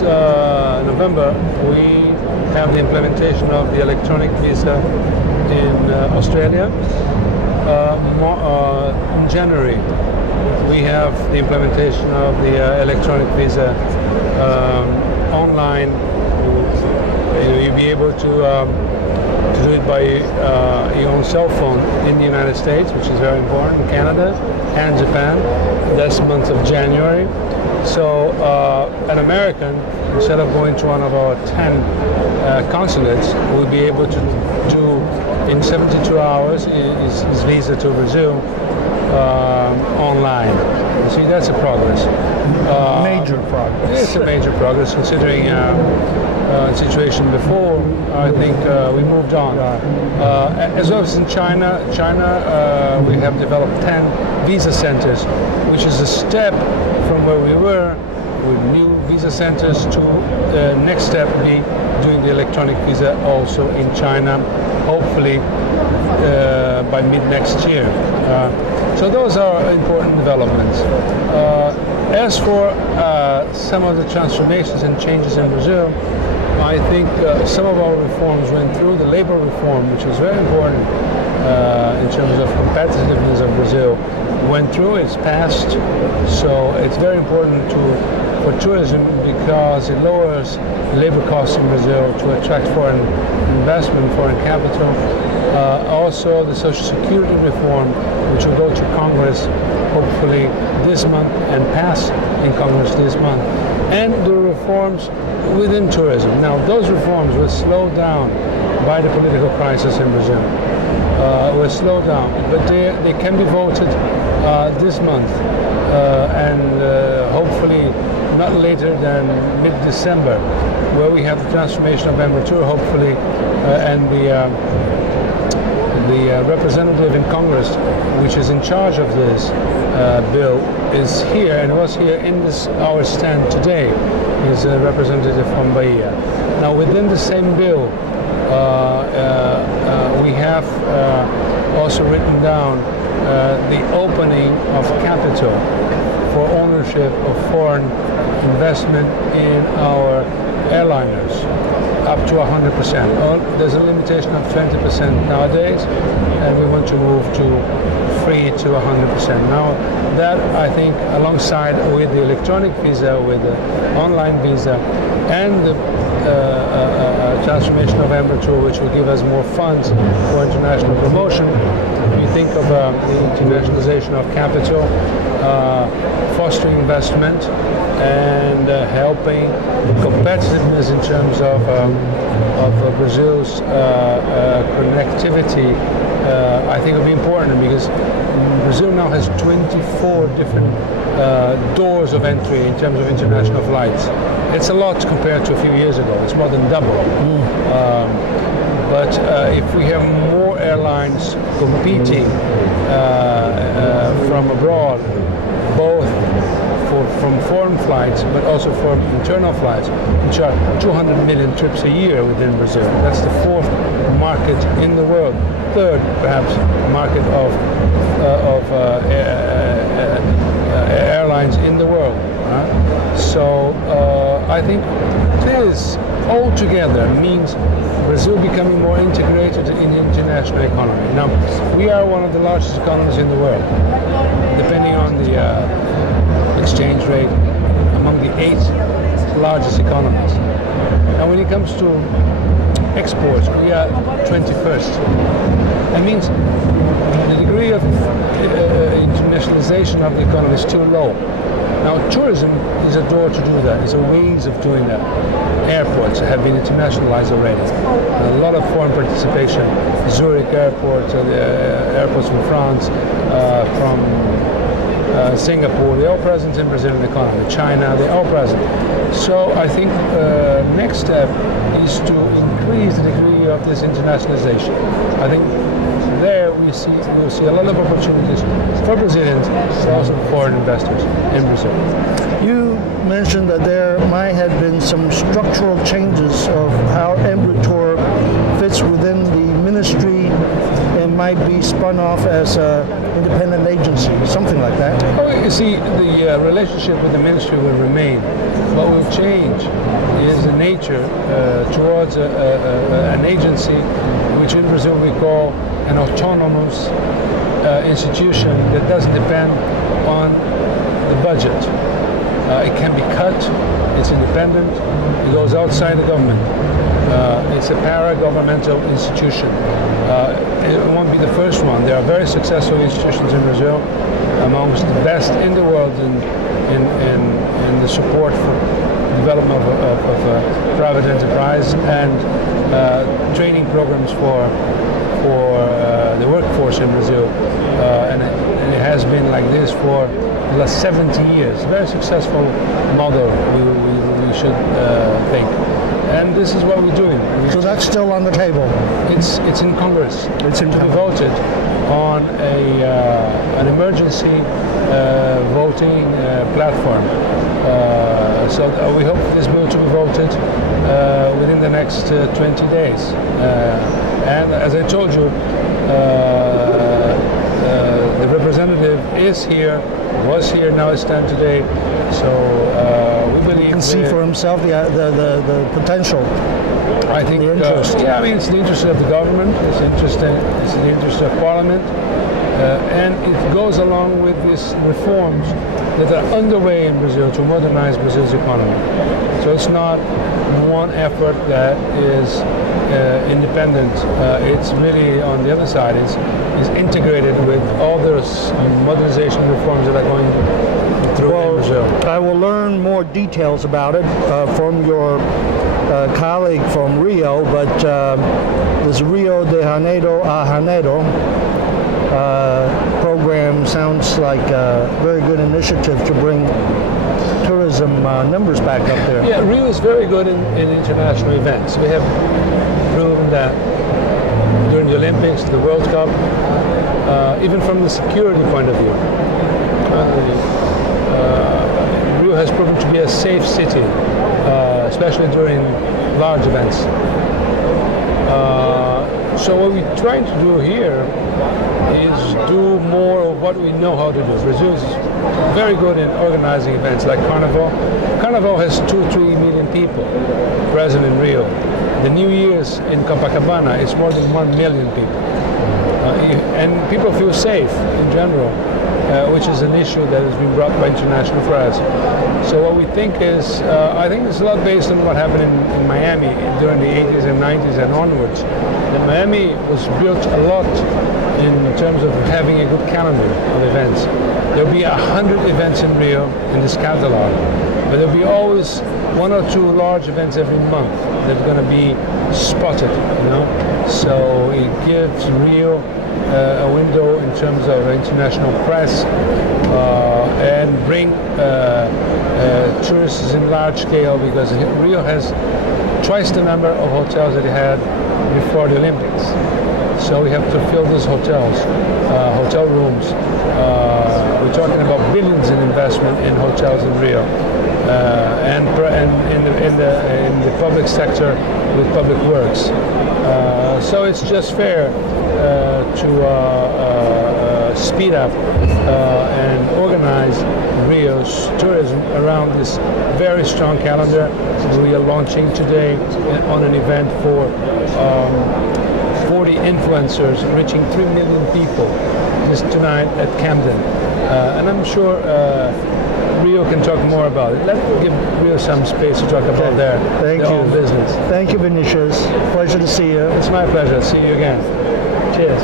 November, we have the implementation of the electronic visa in Australia. In January, we have the implementation of the electronic visa online. You'll be able to do it by your own cell phone in the United States, which is very important, Canada and Japan. That's the month of January. So an American, instead of going to one of our 10 consulates, will be able to do in 72 hours his visa to Brazil online. You see, that's a progress. Major progress. It's a major progress considering the situation before. I think we moved on. As well as in China, we have developed 10 visa centers, which is a step from where we were with new visa centers to the next step be doing the electronic visa also in China, hopefully by mid next year. So those are important developments. As for some of the transformations and changes in Brazil, I think some of our reforms went through. The labor reform, which is very important in terms of competitiveness of Brazil, went through, it's passed. So it's very important for tourism because it lowers labor costs in Brazil to attract foreign investment, foreign capital. Also the Social Security reform, which will go to Congress hopefully this month and pass in Congress this month. And the reforms within tourism. Now those reforms were slowed down by the political crisis in Brazil. Were slowed down, but they can be voted this month and hopefully not later than mid-December, where we have the transformation of Embratur, hopefully, and the representative in Congress, which is in charge of this bill, is here and was here in our stand today. He's a representative from Bahia. Now, within the same bill, we have also written down the opening of capital for ownership of foreign investment in our airliners up to 100%. There's a limitation of 20% nowadays, and we want to move to free to 100%. Now that, I think, alongside with the electronic visa, with the online visa, and the transformation of Embratur, which will give us more funds for international promotion. You think of the internationalization of capital, fostering investment, and helping competitiveness in terms of Brazil's connectivity. I think will be important because Brazil now has 24 different doors of entry in terms of international flights. It's a lot compared to a few years ago. It's more than double. But if we have more airlines competing from abroad, both from foreign flights, but also from internal flights, which are 200 million trips a year within Brazil. That's the fourth market in the world, third perhaps market of airlines in the world. So I think this altogether means Brazil becoming more integrated in the international economy. Now, we are one of the largest economies in the world, depending on the exchange rate, among the 8 largest economies. Now, when it comes to exports, we are 21st. That means the degree of internationalization of the economy is still low. Now, tourism is a door to do that. It's a ways of doing that. Airports have been internationalized already. A lot of foreign participation. Zurich Airport, the airports from France, from Singapore, they're all present in Brazilian economy. China, they're all present. So I think next step is to increase the degree of this internationalization. I think there we'll see a lot of opportunities for Brazilians, but also foreign investors in Brazil. You mentioned that there might have been some structural changes of how Embratur fits within the ministry and might be spun off as an independent agency, something like that. Oh, you see, the relationship with the ministry will remain, What will change is the nature towards an agency, which in Brazil we call an autonomous institution that doesn't depend on the budget. It can be cut, it's independent, it goes outside the government. It's a para-governmental institution. It won't be the first one. There are very successful institutions in Brazil, amongst the best in the world in the support for development of private enterprise and training programs for the workforce in Brazil. And it has been like this for the last 70 years. Very successful model, we should think. And this is what we're doing. So that's still on the table. It's in Congress. It's in to be voted on an emergency voting platform. So we hope this bill to be voted within the next 20 days. And as I told you, the representative is here, was here, now is stand today. So we believe He can see for himself the potential. I think, the interest. yeah, I mean, it's the interest of the government, it's the interest of Parliament, and it goes along with these reforms that are underway in Brazil to modernize Brazil's economy. So it's not one effort that is independent. It's really on the other side. It's integrated with all those modernization reforms that are going through in Brazil. I will learn more details about it from your colleague from Rio, but this Rio de Janeiro a Janeiro program sounds like a very good initiative to bring tourism numbers back up there. Yeah, Rio is very good in international events. We have proven that during the Olympics, the World Cup, even from the security point of view. Rio has proven to be a safe city, especially during large events. So what we're trying to do here is do more of what we know how to do. Brazil is very good in organizing events like Carnival. Carnival has 2-3 million people present in Rio. The New Year's in Copacabana is more than 1 million people. And people feel safe in general, which is an issue that has been brought by international press. So what we think is, I think it's a lot based on what happened in Miami during the 80s and 90s and onwards. And Miami was built a lot in terms of having a good calendar of events. There'll be 100 events in Rio in this catalog, but there'll be always 1 or 2 large events every month that are going to be spotted, you know. So it gives Rio a window in terms of international press and bring tourists in large scale, because Rio has twice the number of hotels that it had before the Olympics. So we have to fill these hotels, hotel rooms. We're talking about billions in investment in hotels in Rio, and in the public sector with public works. So it's just fair to speed up and organize Rio's tourism around this very strong calendar. We are launching today on an event for 40 influencers reaching 3 million people just tonight at Camden. And I'm sure Rio can talk more about it. Let's give Rio some space to talk about their own business. Thank you, Vinicius. Pleasure to see you. It's my pleasure. See you again. Cheers.